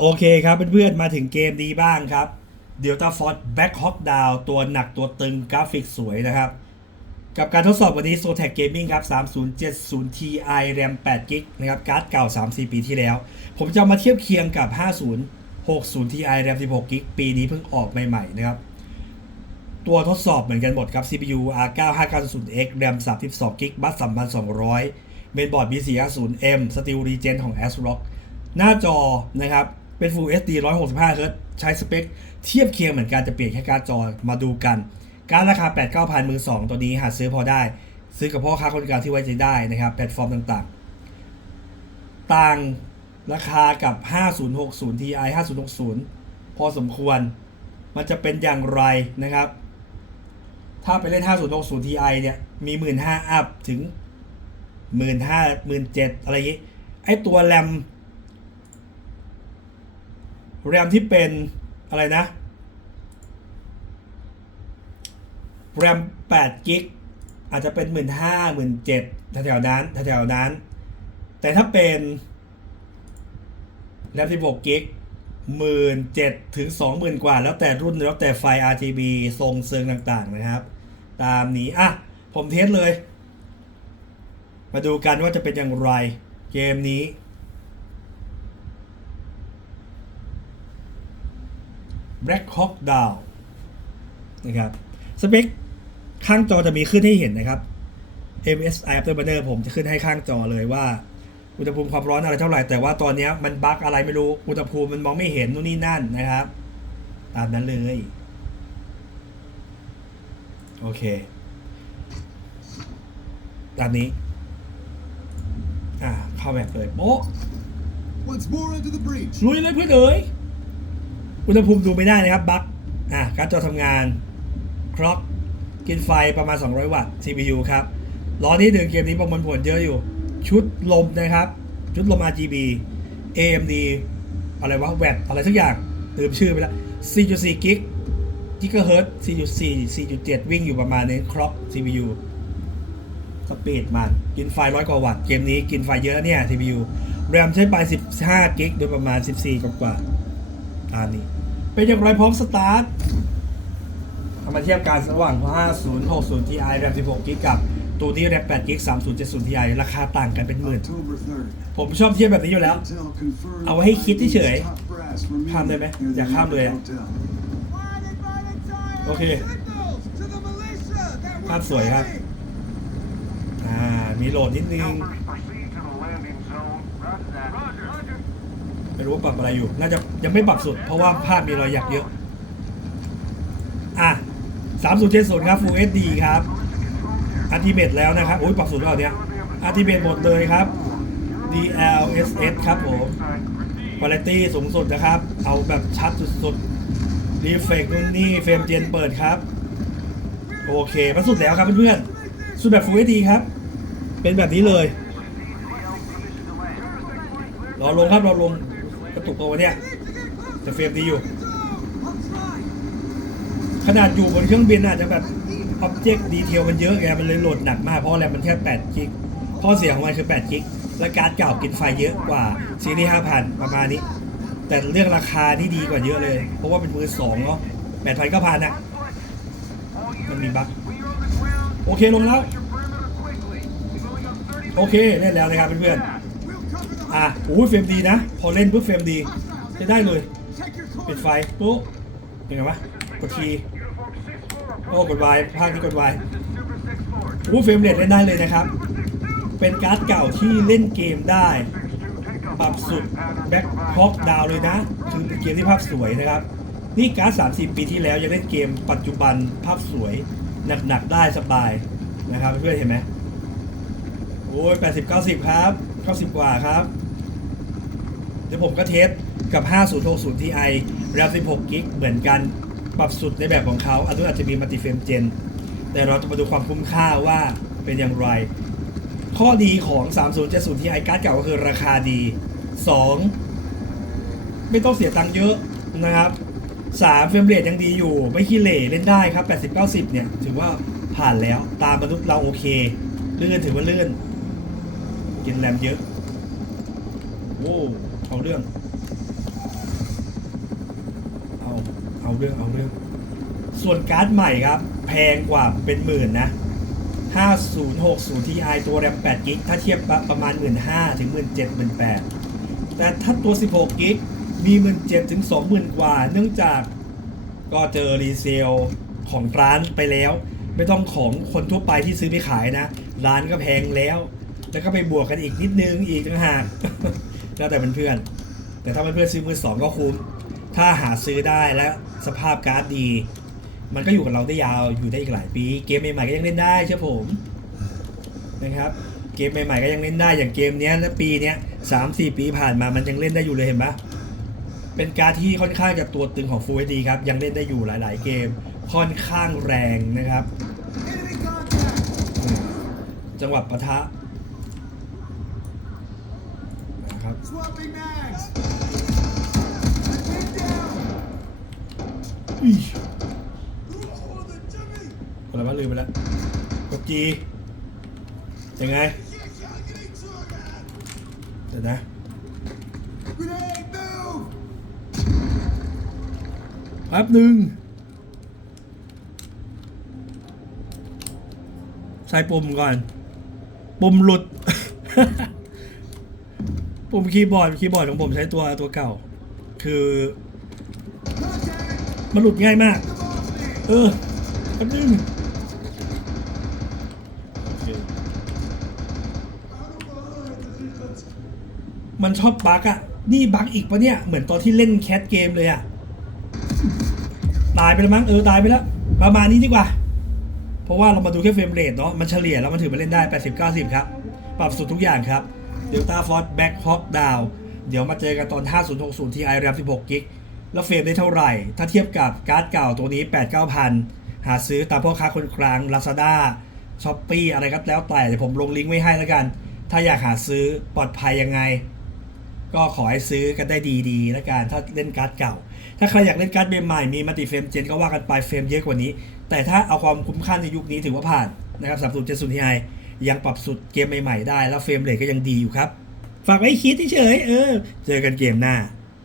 โอเคครับเพื่อนๆมาถึงเกมนี้บ้างครับ Delta Force Back Hawk Down ตัวหนักตัวตึงกราฟิกสวยนะครับ กับการทดสอบวันนี้ s o t a c Gaming ครับ 3070 Ti RAM 8 g b นะครับการ์ดเก่า 3-4 ปีที่แล้ว ผมจะมาเทียบเคียงกับ 5060 Ti RAM 16 g b ปีนี้เพิ่งออกใหม่ๆนะครับ ตัวทดสอบเหมือนกันหมดครับ CPU R9590X RAM 32 g b บัส3200 เมนบอร์ด B450M Steel Regen ของ ASRock หน้าจอนะครับ เป็น Full HD 165 Hz ใช้สเปค เทียบเคียงเหมือนกันจะเปลี่ยนแค่การจอมาดูกัน การราคา 8 9 0 0 0มือ2ตัวนี้หาซื้อพอได้ ซื้อกับพ่อค้าคนกลางที่ไว้ใจได้นะครับ แพลตฟอร์มต่างๆ ต่างราคากับ 5060 Ti 5060 พอสมควร มันจะเป็นอย่างไรนะครับ ถ้าไปเล่น 5060 Ti เนี่ย มี 15,000อัพถึง 15,000 17,000อะไรอย่างงี้ ไอตัวแรม แรมที่เป็นอะไรนะแรม8กิกอาจจะเป็น 1 5 0 0 0 17,000แถวๆนั้นแถวๆนั้น แต่ถ้าเป็นแรม16กิกหมื่นเจ็ดถึงสองหมื่นกว่า แล้วแต่รุ่นแล้วแต่ไฟ RGB ทรงเซิงต่างๆนะครับ ตามนี้ อะ ผมเทสเลย มาดูกันว่าจะเป็นอย่างไร เกมนี้ Black Hawk Down นะครับสเปคข้างจอจะมีขึ้นให้เห็นนะครับ MSI Afterburner ผมจะขึ้นให้ข้างจอเลยว่า อุณหภูมิความร้อนอะไรเท่าไหร่ แต่ว่าตอนเนี้ยมันบั๊กอะไรไม่รู้ อุณหภูมิมันมองไม่เห็นนู่นนี่นั่นนะครับ ตามนั้นเลย โอเค ตามนี้ อ่าเข้าแบบเลยโป๊ะ Once more into the breach. ลุยเลยเพื่อนเอ๋ย อุณหภูมิดูไม่ได้นะครับบั๊กอะการ์ดจอทำงานคล็อกกินไฟประมาณ 200 วัตต์ CPU ครับล้อนี้หนึ่งเกมนี้ประมวลผลเยอะอยู่ ชุดลมนะครับ ชุดลม RGB AMD อะไรวะแวดอะไรสักอย่างลืมชื่อไปแล้ว 4.4 กิกกิกะเฮิรตซ์4.4 4.7 วิ่งอยู่ประมาณนี้คล็อก CPU สปีดมันกินไฟร้อยกว่าวัตต์ เกมนี้กินไฟเยอะเนี่ย CPU แรมใช้ไป 15 กิกโดยประมาณ 14 กว่ากว่าตามนี้ เป็นอย่างไรพร้อมสตาร์ทเอามาเทียบกันระหว่าง 5060 Ti แรม16กิกกับตัวนี้แรม8กิก3070 Ti ราคาต่างกันเป็นหมื่น ผมชอบเทียบแบบนี้อยู่แล้ว เอาให้คิดเฉยข้ามได้ไหมอย่าข้ามเลยโอเคภาพสวยครับ อ่า มีโหลดนิดนึง ไม่รู้ว่าปรับอะไรอยู่ น่าจะยังไม่ปรับสุด เพราะว่าภาพมีรอยหยักเยอะ อะ3070ครับ Full HD ครับอัลติเมตแล้วนะครับ โอ้ยปรับสุดแล้วเนี่ยอัลติเมตหมดเลยครับ DLSS ครับผมคุณภาพสูงสุดนะครับ เอาแบบชัดสุดๆรีเฟกนู่นนี่เฟรมเจนเปิดครับ โอเคมาสุดแล้วครับเพื่อนๆ สุดแบบ Full HD ครับ เป็นแบบนี้เลยรอลงครับรอลง ตุกตัวเนี่ยแต่เฟรมดีอยู่ ขนาดอยู่บนเครื่องบินอาจจะแบบอ็อบเจกต์ดีเทลมันเยอะไงมันเลยโหลดหนักมากเพราะแรมมันแค่8กิกข้อเสียของมันคือ8กิกและการ์ดเก่ากินไฟเยอะกว่าซีรีส์5,000 ประมาณนี้ แต่เรื่องราคานี่ดีกว่าเยอะเลย เพราะว่าเป็นมือสองเนาะ8,000ก็พันอะ มันมีบั๊กโอเคลงแล้ว โอเคเล่นแล้วนะครับเพื่อนๆ อะโอ้ยเฟรมดีนะ พอเล่นปุ๊บเฟรมดีจะได้เลยปิดไฟปุ๊บเป็นไงวะกดทีโอ้กดวายภาคนี้กดวายโอ้เฟรมเรทเล่นได้เลยนะครับ เป็นการ์ดเก่าที่เล่นเกมได้ ปรับสุดแบ็คฮอกดาวเลยนะ คือเป็นเกมที่ภาพสวยนะครับ นี่การ์ด30 ปีที่แล้วยังเล่นเกมปัจจุบันภาพสวยหนักๆได้สบายนะครับเพื่อนๆเห็นไหมโอ้ย80 90 ครับ 90 กว่าครับ เดี๋ยวผมก็เทสกับ 5060 Ti RAM 16กิกเหมือนกัน ปรับสุดในแบบของเขาอันนู้นอาจจะมีมัลติเฟรมเจน แต่เราจะมาดูความคุ้มค่าว่าเป็นอย่างไร ข้อดีของ 3070 Ti การ์ดเก่าก็คือราคาดี 2 ไม่ต้องเสียตังค์เยอะนะครับ3เฟรมเรทยังดีอยู่ ไม่ขี้เหร่เล่นได้ครับ 80 90 เนี่ย ถือว่าผ่านแล้วตามมนุษย์เราโอเค เลื่อนถือว่าเลื่อน กินแรมเยอะโอ้เอาเรื่องเอาเรื่องเอาเรื่อง ส่วนการ์ดใหม่ครับ แพงกว่าเป็นหมื่นนะ5060 Ti ตัวแรม8กิกถ้าเทียบปะประมาณ 15,000ถึง17,000 18,000แต่ถ้าตัว 16กิกมี 17,000ถึง20,000 กว่า เนื่องจากก็เจอรีเซลของร้านไปแล้ว ไม่ต้องของคนทั่วไปที่ซื้อไปขายนะ ร้านก็แพงแล้ว แล้วก็ไปบวกกันอีกนิดนึงอีกต่างหากแล้วแต่เพื่อนๆแต่ถ้าเพื่อนๆซื้อมือสองก็คุ้มถ้าหาซื้อได้และสภาพการ์ดดี มันก็อยู่กับเราได้ยาวอยู่ได้อีกหลายปี เกมใหม่ๆก็ยังเล่นได้เชื่อผมนะครับเกมใหม่ๆก็ยังเล่นได้อย่างเกมนี้และปีนี้สามสี่ปีผ่านมามันยังเล่นได้อยู่เลยเห็นปะเป็นการดที่ค่อนข้างจะตัวตึงของ Full HD ครับยังเล่นได้อยู่หลาย ๆ เกมค่อนข้างแรงนะครับ จังหวะปะทะนะ ครับ Swapping mags! Take down! อีอะไรวะลืมไปแล้วกดจียังไงเดี๋ยวนะ Grenade, move! แป๊บหนึ่งใส่ปุ่มก่อน ปุ่มหลุด ปุ่มคีย์บอร์ดคีย์บอร์ดของผมใช้ตัวตัวเก่า คือมันหลุดง่ายมาก เออแป๊บนึงมันชอบบั๊กอะนี่บั๊กอีกปะเนี่ย เหมือนตอนที่เล่นแคทเกมเลยอะตายไปแล้วมั้ง เออ ตายไปแล้ว ประมาณนี้ดีกว่า เพราะว่าเรามาดูแค่เฟรมเรทเนาะ มันเฉลี่ยแล้วมันถือมาเล่นได้ 80 90 ครับ ปรับสุดทุกอย่างครับ Delta Force Back Hawk Down เดี๋ยวมาเจอกันตอน 5060 Ti RAM 16 g b แล้วเฟรมได้เท่าไหร่ ถ้าเทียบกับการ์ดเก่าตัวนี้ 8 9 0 0 หาซื้อตามพ่อค้าคนกลาง Lazada Shopee อะไรก็แล้วแต่เดี๋ยวผมลงลิงก์ไว้ให้แล้วกัน ถ้าอยากหาซื้อปลอดภัยยังไง ก็ขอให้ซื้อกันได้ดีๆแล้วกันถ้าเล่นการ์ดเก่า ถ้าใครอยากเล่นการ์ดเกมใหม่มีมัลติเฟรมเจนก็ว่ากันไปเฟรมเยอะกว่านี้ แต่ถ้าเอาความคุ้มค่าในยุคนี้ถือว่าผ่านนะครับ3 0 7 0 Ti ยั ยังปรับสุดเกมใหม่ๆได้ แล้วเฟรมเรทก็ยังดีอยู่ครับ ฝากไว้คิดเฉยๆเออ เจอกันเกมหน้า